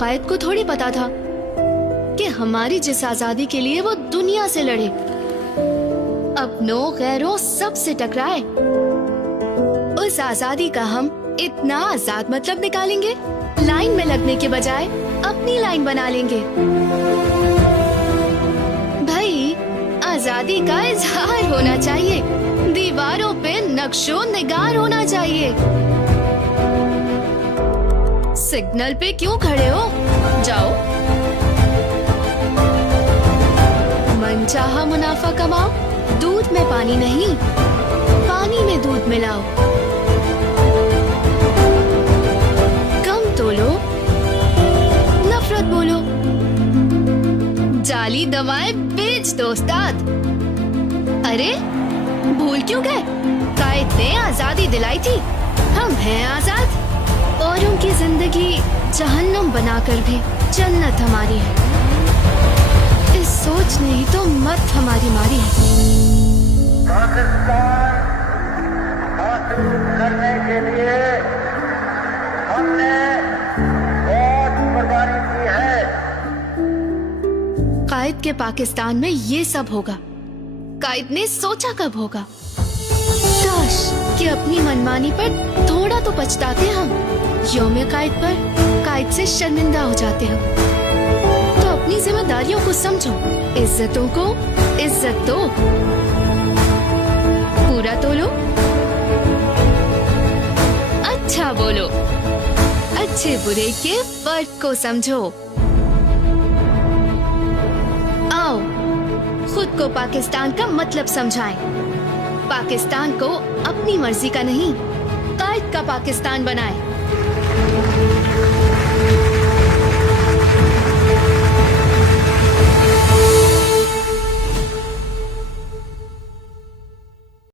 कायद को थोड़ी पता था कि हमारी जिस आजादी के लिए वो दुनिया से लड़े, अपनों गैरों सबसे टकराए, उस आजादी का हम इतना आजाद मतलब निकालेंगे, लाइन में लगने के बजाय अपनी लाइन बना लेंगे। भाई, आजादी का इजहार होना चाहिए, दीवारों पे नक्शो निगार होना चाहिए। सिग्नल पे क्यों खड़े हो, जाओ। मनचाहा मुनाफा कमाओ, दूध में पानी नहीं, पानी में दूध मिलाओ। कम तोलो, नफरत बोलो, जाली दवाएं बेच दो उस्ताद। अरे भूल क्यों गए, कायद ने आजादी दिलाई थी, हम हैं आजाद। और उनकी जिंदगी जहन्नुम बनाकर भी जन्नत हमारी है। इस सोच ने ही तो मत हमारी मारी है। पाकिस्तान हासिल करने के लिए हमने बहुत कुर्बानी की है। कायद के पाकिस्तान में ये सब होगा, कायद ने सोचा कब होगा। काश कि अपनी मनमानी पर थोड़ा तो पछताते हम, यौम कायद पर कायद से शर्मिंदा हो जाते हम। तो अपनी जिम्मेदारियों को समझो, इज्जतों को इज्जत दो, पूरा तोलो, अच्छा बोलो, अच्छे बुरे के फर्क को समझो। आओ खुद को पाकिस्तान का मतलब समझाएं। पाकिस्तान को अपनी मर्जी का नहीं, कायद का पाकिस्तान बनाएं।